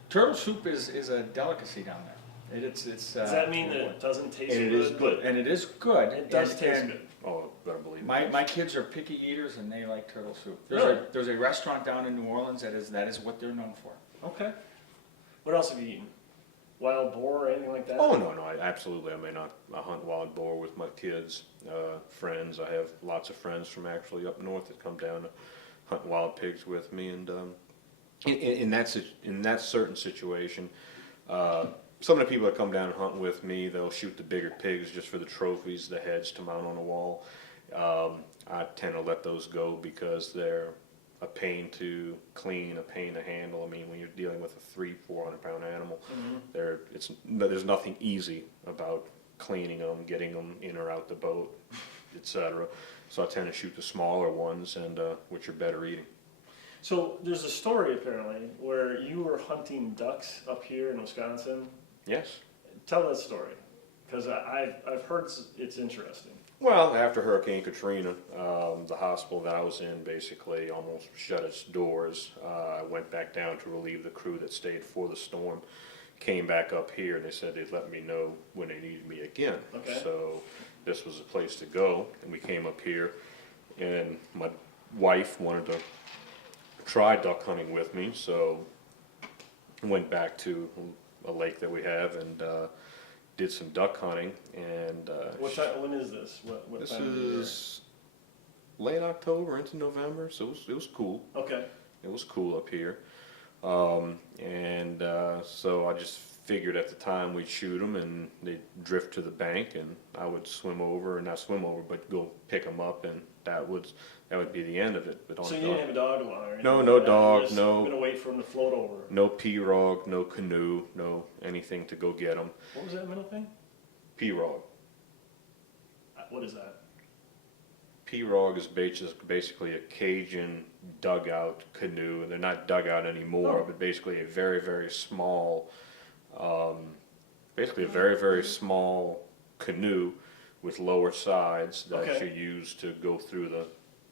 Turtle soup is a delicacy down there. It's Does that mean that it doesn't taste and good? it is good, and it is good. It does and, taste and good. Oh, better believe it. My kids are picky eaters, and they like turtle soup. Really? There's a restaurant down in New Orleans that is what they're known for. Okay. What else have you eaten? Wild boar or anything like that? Oh, no, absolutely. I mean, I hunt wild boar with my kids, friends. I have lots of friends from actually up north that come down to hunt wild pigs with me. And in that certain situation, some of the people that come down and hunt with me, they'll shoot the bigger pigs just for the trophies, the heads to mount on the wall. I tend to let those go because they're a pain to clean, a pain to handle. I mean, when you're dealing with a 300-400 pound animal, there's nothing easy about cleaning them, getting them in or out the boat, etc. So I tend to shoot the smaller ones, and which are better eating. So there's a story apparently where you were hunting ducks up here in Wisconsin. Yes. Tell that story, because I've heard it's interesting. Well, after Hurricane Katrina, the hospital that I was in basically almost shut its doors. I went back down to relieve the crew that stayed for the storm. Came back up here, and they said they'd let me know when they needed me again. Okay. So this was a place to go, and we came up here, and my wife wanted to try duck hunting with me, so I went back to a lake that we have, and did some duck hunting, and When is this? What this time of the year? is late October into November, so it was cool. Okay. It was cool up here, so I just figured at the time we'd shoot them and they'd drift to the bank, and I would swim over, or not swim over, but go pick them up, and that would be the end of it. But So you didn't have a dog to water? No dog, You're no. gonna wait for them to float over. No pirogue, no canoe, no anything to go get them. What was that middle thing? Pirogue. What is that? Pirogue is basically a Cajun dugout canoe. They're not dugout anymore, but basically a very, very small, very small canoe with lower sides that you use to go through the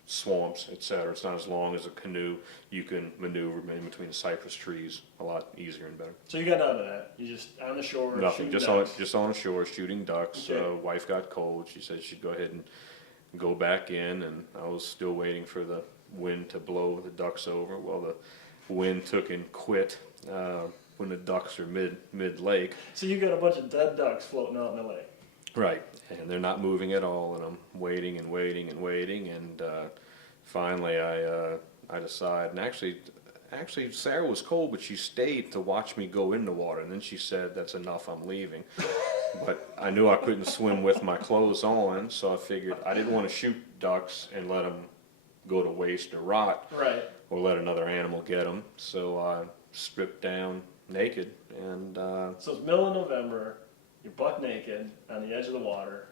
swamps, etc. It's not as long as a canoe. You can maneuver in between the cypress trees a lot easier and better. So you got none of that. You just on the shore. Nothing. Just on the shore shooting ducks. Okay. Wife got cold. She said she'd go ahead and go back in, and I was still waiting for the wind to blow the ducks over. Well, the wind took and quit when the ducks are mid lake. So you got a bunch of dead ducks floating out in the lake. Right, and they're not moving at all, and I'm waiting and waiting and waiting, and finally I decide. And actually Sarah was cold, but she stayed to watch me go in the water, and then she said, "That's enough, I'm leaving." But I knew I couldn't swim with my clothes on, so I figured I didn't want to shoot ducks and let them go to waste or rot, Right. or let another animal get them. So I stripped down naked, and So it's middle of November. You're buck naked on the edge of the water.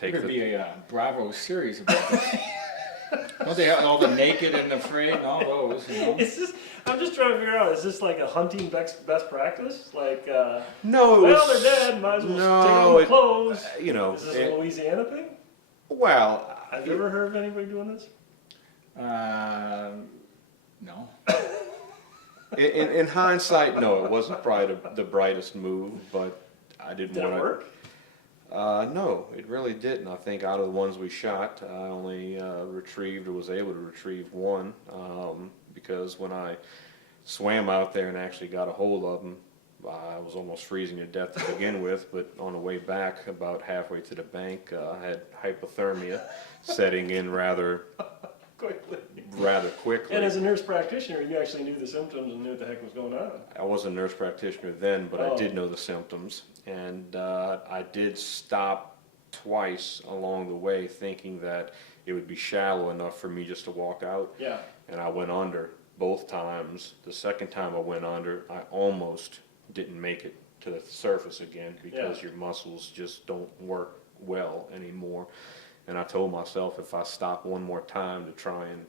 There could be a Bravo series about this. Don't they have all the naked and afraid and all those? You know? I'm just trying to figure out, is this like a hunting best practice? Like, no, well, they're dead, might as well take off the clothes. Is this a Louisiana thing? Well, Have you ever heard of anybody doing this? No. In hindsight, no, it wasn't probably the brightest move, but I didn't Did want it to. work? No, it really didn't. I think out of the ones we shot, I only was able to retrieve one, because when I swam out there and actually got a hold of them, I was almost freezing to death to begin with, but on the way back, about halfway to the bank, I had hypothermia setting in rather quickly. And as a nurse practitioner, you actually knew the symptoms and knew what the heck was going on. I wasn't a nurse practitioner then, but I did know the symptoms, and I did stop twice along the way thinking that it would be shallow enough for me just to walk out. Yeah. And I went under both times. The second time I went under, I almost didn't make it to the surface again because your muscles just don't work well anymore. And I told myself if I stop one more time to try and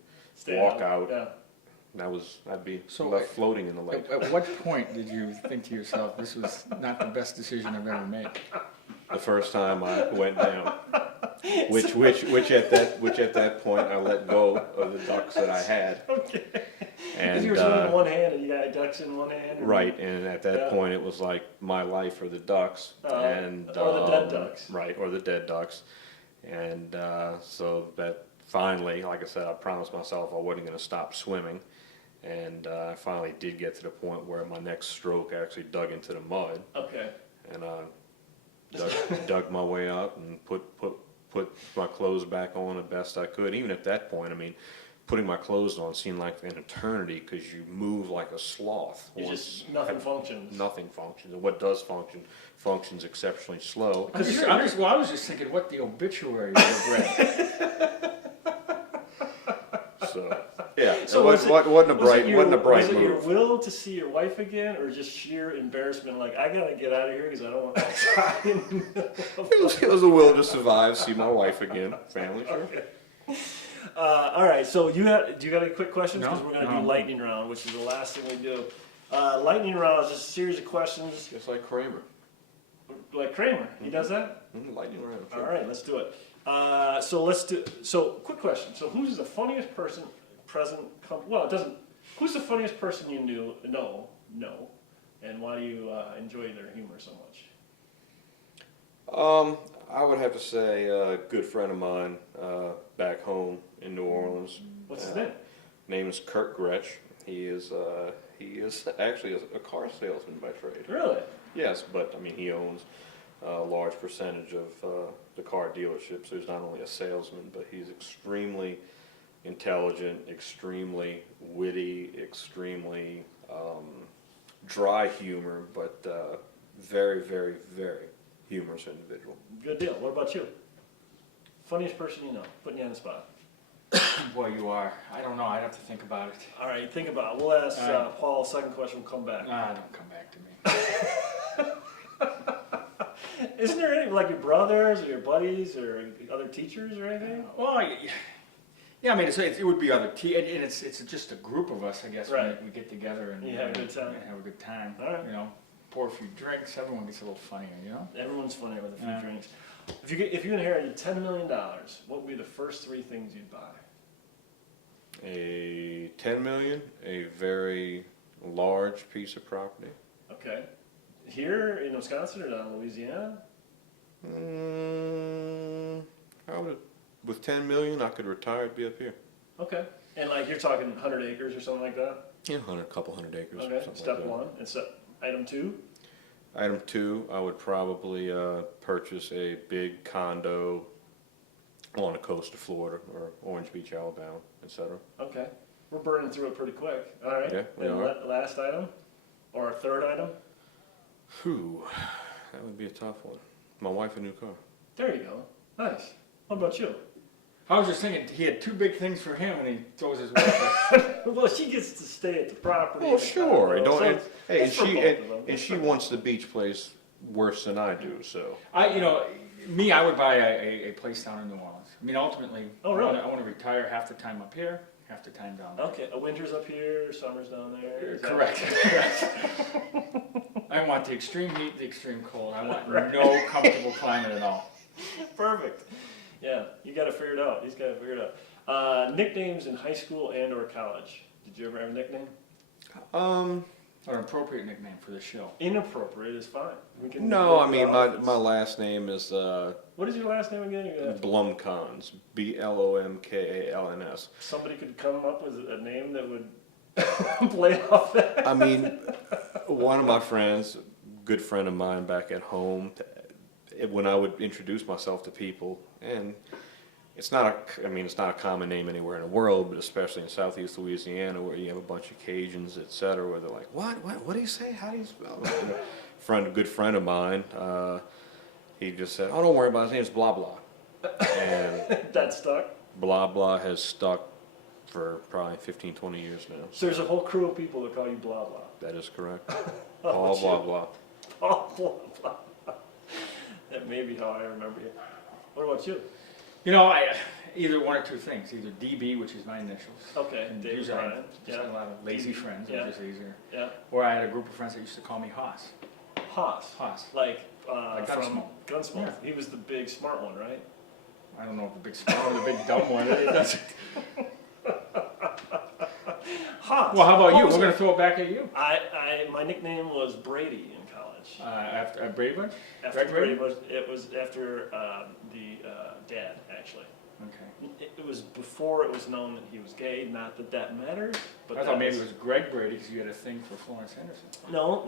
walk out, I'd be left floating in the lake. At what point did you think to yourself, this was not the best decision I've ever made? The first time I went down, which at that point I let go of the ducks that I had. Okay. And you were swimming in one hand and you got ducks in one hand. Right, and at that point it was like my life or the ducks, or the dead ducks. Right, or the dead ducks, and so that finally, like I said, I promised myself I wasn't going to stop swimming, and I finally did get to the point where my next stroke actually dug into the mud. Okay. And dug my way out and put my clothes back on the best I could. Even at that point, I mean, putting my clothes on seemed like an eternity because you move like a sloth. Nothing functions. Nothing functions, and what does functions exceptionally slow. I was just thinking what the obituary would have read. So yeah, So wasn't a bright move. Was it your will to see your wife again, or just sheer embarrassment? Like, I gotta get out of here because I don't want to die in the middle of It was a will to survive, see my wife again, family, sure. Okay. All right, so do you got any quick questions? Because we're going to do No. lightning round, which is the last thing we do. Lightning round is just a series of questions. Just like Kramer. Like Kramer, he does that? Lightning round. All right, let's do it. So quick question. So who's the funniest person present? Who's the funniest person you know, and why do you enjoy their humor so much? I would have to say a good friend of mine back home in New Orleans. What's his name? Name is Kurt Gretsch. He is He is actually a car salesman by trade. Really? Yes, but I mean, he owns a large percentage of the car dealerships. So he's not only a salesman, but he's extremely intelligent, extremely witty, extremely dry humor, but very, very, very humorous individual. Good deal. What about you? Funniest person you know? Putting you on the spot. Boy, you are. I don't know. I'd have to think about it. All right, think about it. We'll ask All right. Paul a second question. We'll come back. Don't come back to me. Isn't there any, like your brothers or your buddies or other teachers or anything? Well, yeah, I mean, it would be other and it's just a group of us, I guess. Right. We get together and You have a good time. Have a good time. All right. You know, pour a few drinks. Everyone gets a little funnier, you know. Everyone's funny with a few Yeah. drinks. If you inherited $10 million, what would be the first three things you'd buy? A 10 million, a very large piece of property. Okay. Here in Wisconsin or down in Louisiana? I would, with 10 million, I could retire and be up here. Okay. And like you're talking 100 acres or something like that? Yeah, couple hundred acres. Okay. Something Step like that. one. And item two? Item two, I would probably purchase a big condo on the coast of Florida or Orange Beach, Alabama, etc. Okay. We're burning through it pretty quick. All right. Yeah, we and are. Last item? Or a third item? Whew, that would be a tough one. My wife a new car. There you go. Nice. What about you? I was just thinking he had two big things for him, and he throws his wife. Well, she gets to stay at the property. Well, and the sure. condo, Don't, so and, it's- hey, it's for both of them. and she wants the beach place worse than I do. So I would buy a place down in New Orleans. I mean, ultimately, Oh, really? I want to retire half the time up here, half the time down there. Okay, a winter's up here, summer's down there. Is that- Correct. I want the extreme heat, the extreme cold. I want no comfortable climate at all. Perfect. Yeah, you got to figure it out. He's got to figure it out. Nicknames in high school and or college. Did you ever have a nickname? Or an appropriate nickname for the show. Inappropriate is fine. We can no, I work it mean out. my last name is What is your last name again? You're gonna have to- Blomkalns. Blomkalns. Somebody could come up with a name that would play off that. I mean, one of my friends, good friend of mine back at home, when I would introduce myself to people, and it's not a common name anywhere in the world, but especially in Southeast Louisiana, where you have a bunch of Cajuns, etc., where they're like, what do you say? How do you spell it? A good friend of mine, he just said, oh, don't worry about it, his name's blah blah, and That stuck. blah blah has stuck for probably 15, 20 years now. So there's a whole crew of people that call you blah blah. That is correct. How Paul about you? blah blah. Paul blah blah. That may be how I remember you. What about you? I either one or two things. Either DB, which is my initials. Okay, And David usually I Bryan. just had a lot of lazy DB. friends, Yeah. which is easier. Yeah. Or I had a group of friends that used to call me Haas. Haas. Haas. Like Gunsmoke. from Gunsmoke. Yeah. He was the big smart one, right? I don't know if the big smart or the big dumb one. That's- Haas. Well, how about you? What was We're going it? to throw it back at you. My nickname was Brady in college. After Brady Bunch? After Greg Brady Brady? it was after the dad, actually. Okay. It was before it was known that he was gay. Not that that matters, but I that thought maybe it was Greg Brady because you had a thing for Florence Henderson. No.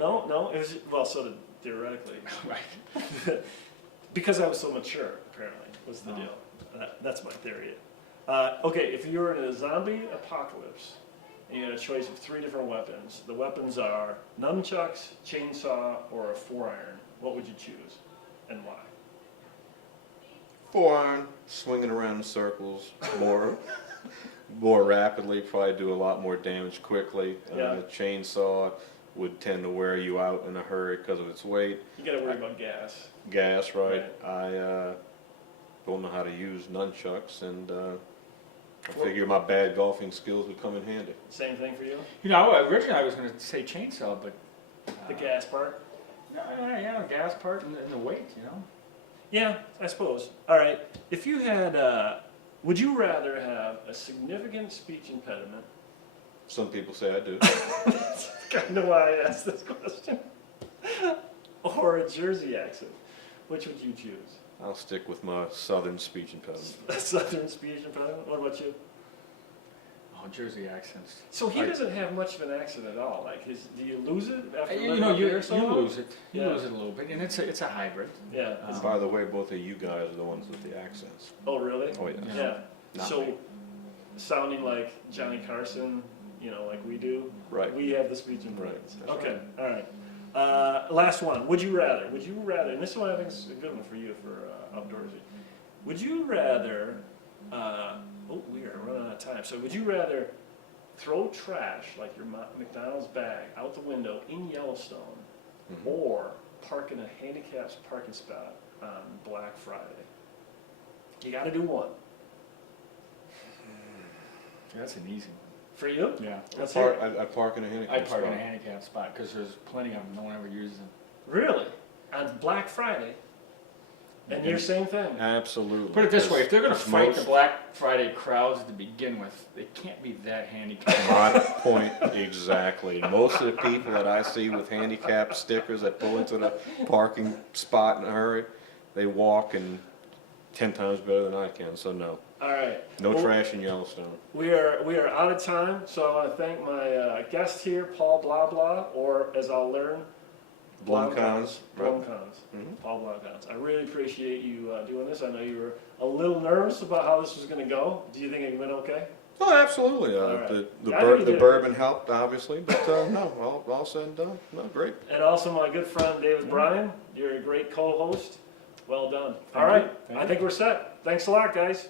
It was well, so did theoretically, Right. because I was so mature. Apparently, was the Oh. deal. That's my theory. Okay, if you were in a zombie apocalypse and you had a choice of 3 different weapons, the weapons are nunchucks, chainsaw, or a 4-iron. What would you choose, and why? 4-iron, swinging around in circles, more rapidly, probably do a lot more damage quickly. Yeah. Chainsaw would tend to wear you out in a hurry because of its weight. You got to worry about gas. Gas, right? I don't know how to use nunchucks, and I figure my bad golfing skills would come in handy. Same thing for you. Originally I was going to say chainsaw, but The gas part. Yeah, the gas part and the weight. Yeah, I suppose. All right. If you had, would you rather have a significant speech impediment? Some people say I do. That's kind of why I asked this question. Or a Jersey accent. Which would you choose? I'll stick with my southern speech impediment. A Southern speech impediment. What about you? Oh, Jersey accents. So he doesn't have much of an accent at all. Like, do you lose it after You living know, up here you so long? lose it. You Yeah. lose it a little bit, and it's a hybrid. Yeah. By the way, both of you guys are the ones with the accents. Oh, really? Oh, yeah. Yeah. Not So, me. sounding like Johnny Carson, you know, like we do. Right. We have the speech impediments. That's Okay. All right. Last one. Would you rather? Would you rather? And this one I think is a good one for you for outdoorsy. Would you rather? We are running out of time. So, would you rather throw trash like your McDonald's bag out the window in Yellowstone, or park in a handicapped parking spot on Black Friday? You got to do one. That's an easy one. For you? Yeah. Let's I hear park, it. I park in a handicap I park in a spot. handicap spot because there's plenty of them. No one ever uses them. Really? On Black Friday? And your same thing? Absolutely. Put it this way: if they're going to Because fight most- the Black Friday crowds to begin with, they can't be that handicapped. My point exactly. Most of the people that I see with handicap stickers that pull into the parking spot in a hurry, they walk and 10 times better than I can. So no, All right. no Well, trash in Yellowstone. We are out of time, so I want to thank my guest here, Paul Blah Blah, or as I'll learn, Blomkalns. Right. Blomkalns. Mhm. Paul Blomkalns. I really appreciate you doing this. I know you were a little nervous about how this was going to go. Do you think it went okay? Oh, absolutely. All right. The Yeah, I think you the did. bourbon helped, obviously, but no, all said and done. No, great. And also my good friend David Bryan. You're a great co-host. Well done. Thank All right. you. Thank I you. think we're set. Thanks a lot, guys.